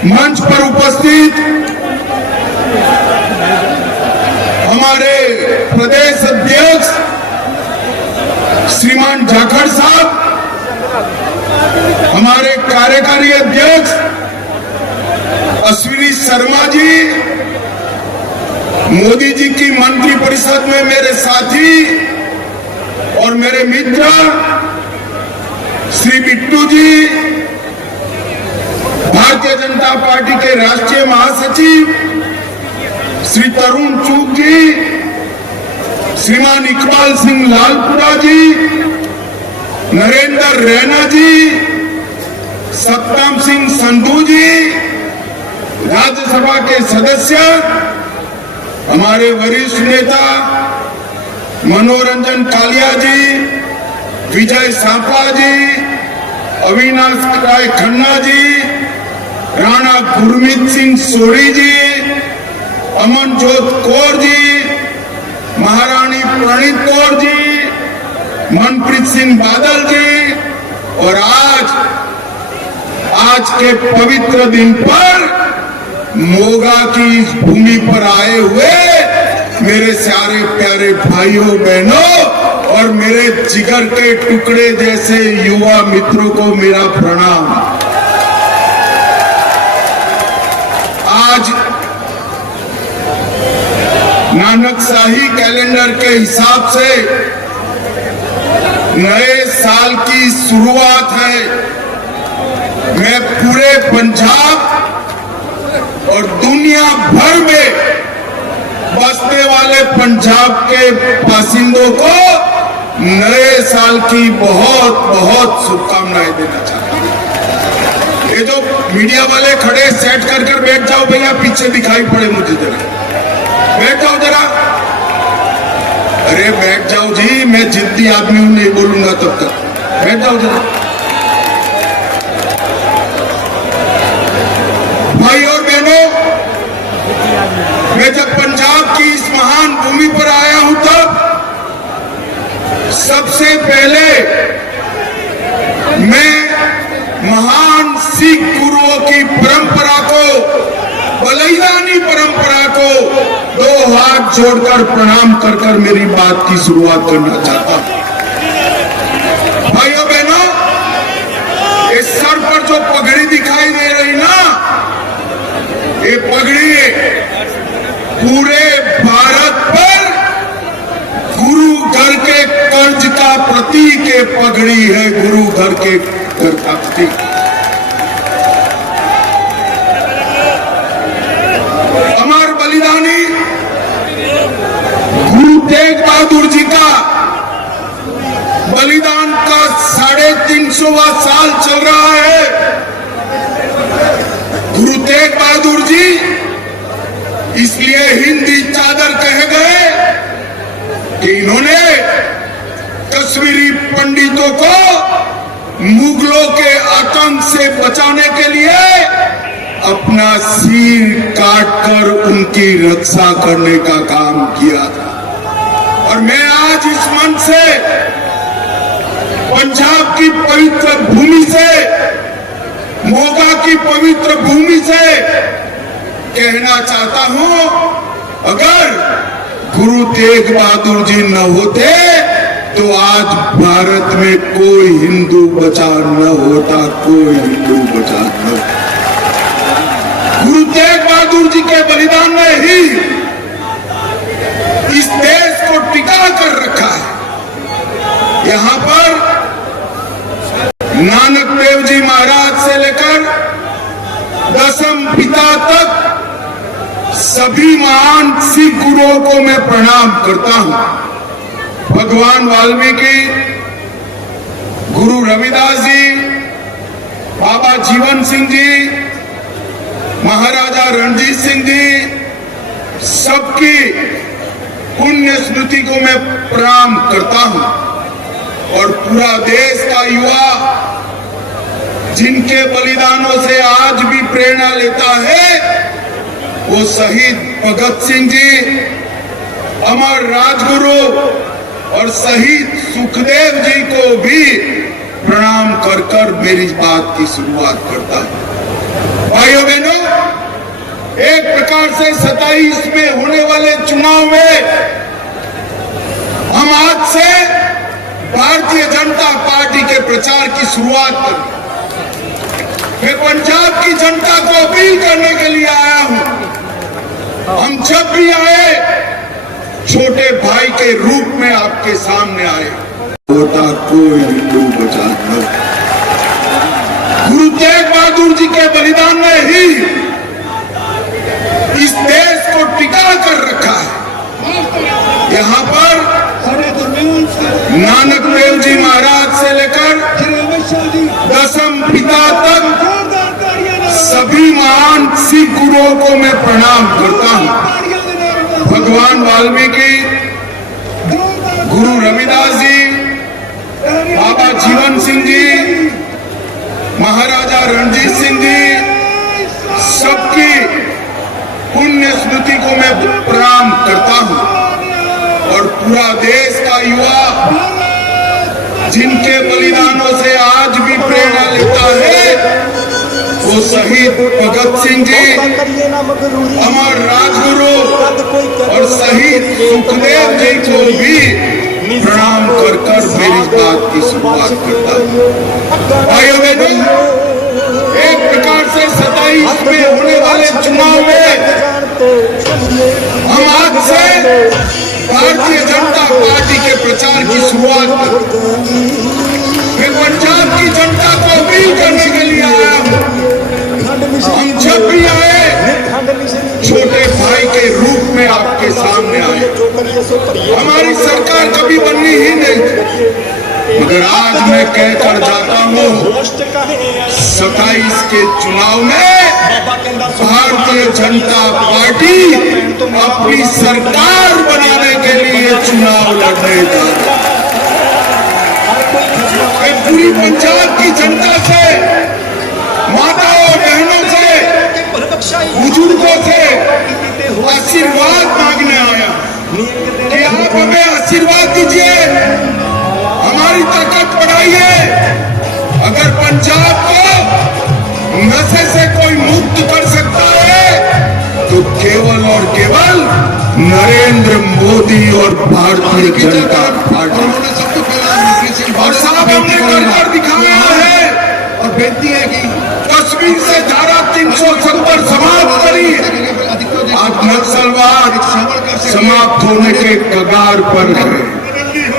मंच पर उपस्थित हमारे प्रदेश अध्यक्ष श्रीमान जाखड़ साहब, हमारे कार्यकारी अध्यक्ष अश्विनी शर्मा जी, मोदी जी की मंत्री परिषद में मेरे साथी और मेरे मित्र श्री बिट्टू जी, भारतीय जनता पार्टी के राष्ट्रीय महासचिव श्री तरुण चूग जी, श्रीमान इकबाल सिंह लालपुरा जी, नरेंद्र रैना जी, सतनाम सिंह संधू जी, राज्यसभा के सदस्य, हमारे वरिष्ठ नेता मनोरंजन कालिया जी, विजय सांपला जी, अविनाश राय खन्ना जी, राणा गुरमीत सिंह सोढ़ी जी, अमनजोत कौर जी, महारानी प्रणीत कौर जी, मनप्रीत सिंह बादल जी, और आज के पवित्र दिन पर मोगा की इस भूमि पर आए हुए मेरे सारे प्यारे भाइयों बहनों और मेरे जिगर के टुकड़े जैसे युवा मित्रों को मेरा प्रणाम। आज नानक शाही कैलेंडर के हिसाब से नए साल की शुरुआत है। मैं पूरे पंजाब और दुनिया भर में बसने वाले पंजाब के बासिंदों को नए साल की बहुत बहुत शुभकामनाएं देना चाहता हूं। ये जो मीडिया वाले खड़े सेट कर बैठ जाओ भैया, पीछे दिखाई पड़े मुझे, जरा बैठ जाओ जरा। अरे बैठ जाओ जी, मैं जिद्दी आदमी हूं, नहीं बोलूंगा तब तक, बैठ जाओ जरा। भाई और बहनों, मैं जब पंजाब की इस महान भूमि पर आया हूं तब सबसे पहले मैं महान सिख गुरुओं की परंपरा को, बलिदानी परंपरा को दो हाथ जोड़कर प्रणाम कर मेरी बात की शुरुआत करना चाहता हूं। भाइयों बहनों, इस सर पर जो पगड़ी दिखाई दे रही ना, ये पगड़ी पूरे भारत पर गुरु घर के कर्ज का प्रतीक है। पगड़ी है गुरु घर के कर का प्रतीक। अमर बलिदानी गुरु तेग बहादुर जी का बलिदान का 350वां साल चल रहा है। गुरु तेग बहादुर जी इसलिए हिंदी चादर कहे गए कि इन्होंने कश्मीरी पंडितों को मुगलों के आतंक से बचाने के लिए अपना सिर काटकर उनकी रक्षा करने का काम किया था। और मैं आज इस मंच से पंजाब की पवित्र भूमि से, मोगा की पवित्र भूमि से कहना चाहता हूं, अगर गुरु तेग बहादुर जी न होते तो आज भारत में कोई हिंदू बचा न होता, कोई हिंदू बचा न होता। गुरु तेग बहादुर जी के बलिदान ने ही इस देश को टिका कर रखा है। यहां पर नानक देव जी महाराज से लेकर दसम पिता तक सभी महान सिख गुरुओं को मैं प्रणाम करता हूं। भगवान वाल्मीकि, गुरु रविदास जी, बाबा जीवन सिंह जी, महाराजा रणजीत सिंह जी, सबकी पुण्य स्मृति को मैं प्रणाम करता हूं। और पूरा देश का युवा जिनके बलिदानों से आज भी प्रेरणा लेता है, वो शहीद भगत सिंह जी, अमर राजगुरु और शहीद सुखदेव जी को भी प्रणाम कर मेरी बात की शुरुआत करता हूं। भाइयों बहनों, प्रकार से 27 में होने वाले चुनाव में हम आज से भारतीय जनता पार्टी के प्रचार की शुरुआत करें। मैं पंजाब की जनता को अपील करने के लिए आया हूं। हम जब भी आए छोटे भाई के रूप में आपके सामने आए। होता कोई हिंदू बचा न। गुरु तेग बहादुर जी के बलिदान ने ही इस देश को टिका कर रखा है। यहाँ पर नानक देव जी महाराज से लेकर दसम पिता तक सभी महान सिख गुरुओं को मैं प्रणाम करता हूं। भगवान वाल्मीकि, गुरु रविदास जी, बाबा जीवन सिंह जी, महाराजा रणजीत सिंह जी, सबकी पुण्य स्मृति को मैं प्रणाम करता हूं। और पूरा देश का युवा जिनके बलिदानों से आज भी प्रेरणा लेता है, वो शहीद भगत सिंह जी, अमर राजगुरु और शहीद सुखदेव जी को भी प्रणाम कर कर मेरी बात की शुरुआत करता हूं। भाइयों बहनों, एक प्रकार से 27 में होने वाले चुनाव में हम आज से भारतीय जनता पार्टी के प्रचार की शुरुआत करते हैं। मैं पंजाब की जनता को अपील करने के लिए आया हूं। हम जब भी आए छोटे भाई के रूप में आपके सामने आए। हमारी सरकार कभी बननी ही नहीं थी, मगर आज मैं कहकर जाता हूं 27 के चुनाव में भारतीय जनता पार्टी अपनी सरकार बनाने के लिए चुनाव लड़ने जा रही है। पूरी पंजाब की जनता से, माताओं बहनों से, बुजुर्गों से आशीर्वाद मांगने आया कि आप हमें आशीर्वाद दीजिए, हमारी ताकत बढ़ाइए। अगर पंजाब को नशे से कोई मुक्त कर सकता है तो केवल और केवल नरेंद्र मोदी और भारतीय जनता पार्टी। और साहब हमने कर दिखाया है और बेनती है कि कश्मीर से धारा 370 समाप्त करी। आज नक्सलवाद समाप्त होने के कगार पर है।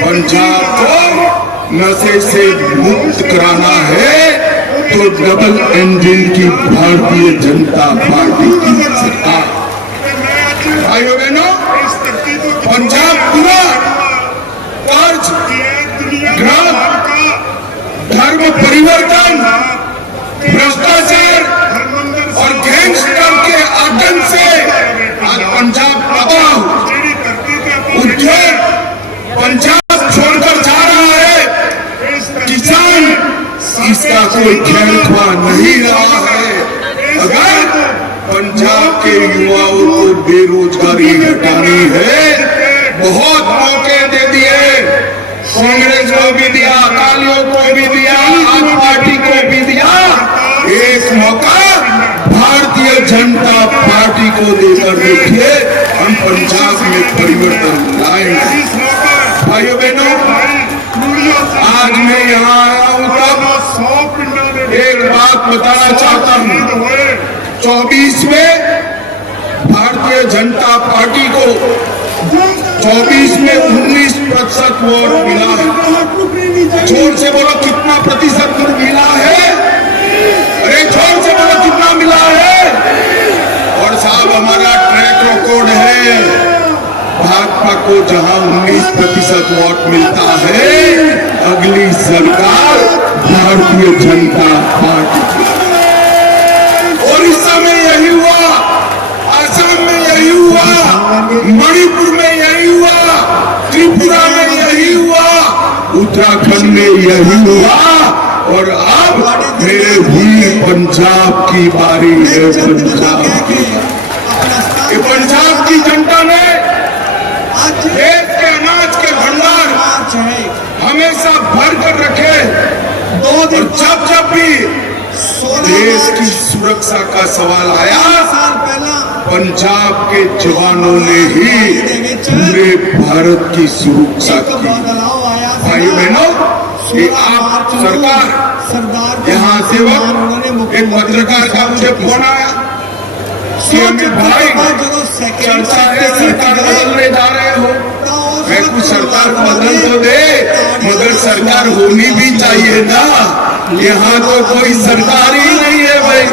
पंजाब को नशे से मुक्त कराना है तो डबल इंजन की भारतीय जनता पार्टी की सरकार। भाइयों बहनों, पंजाब पूरा कर्ज, ग्राम, धर्म परिवर्तन, भ्रष्टाचार और गैंगस्टर के आतंक से आज पंजाब तबाह, उद्योग पंजाब छोड़कर जा रहा है। किसान इसका कोई खैर ख्वाह नहीं रहा है। अगर पंजाब के युवाओं को बेरोजगारी हटानी है, बहुत मौके दे दिए, कांग्रेस को भी दिया, अकालियों को भी दिया, आप पार्टी को भी दिया। एक मौका भारतीय जनता पार्टी को देकर देखिए, हम पंजाब में परिवर्तन लाएंगे। भाइयों बहनों, आज मैं यहाँ आया हूँ तब एक बात बताना चाहता हूँ। 24 में भारतीय जनता पार्टी को 24 में 19% वोट मिला है। जोर से बोलो कितना प्रतिशत मिला है? अरे जोर से बोलो कितना मिला है? और साहब हमारा ट्रैक रिकॉर्ड है, भाजपा को जहां 19% वोट मिलता है, अगली सरकार भारतीय जनता पार्टी की। ओडिशा में यही हुआ, आसाम में यही हुआ, मणिपुर में यही हुआ, त्रिपुरा में यही हुआ, उत्तराखंड में यही हुआ और अब मेरे वीर पंजाब की बारी है। पंजाब की, ये पंजाब की जनता ने देश के अनाज के भंडार हमेशा भर कर रखे और जब जब भी देश की सुरक्षा का सवाल आया, पंजाब के जवानों ने ही पूरे भारत की सुरक्षा की। भाई बहनों, ये आप सरकार यहाँ सेवक एक पत्रकार का मुझे फोन आया कि अमित भाई चर्चा है सरकार बदलने जा रहे हो। मैं कुछ सरकार बदल तो दे, मगर सरकार होनी भी चाहिए ना। यहाँ तो कोई सरकार ही नहीं है भाई।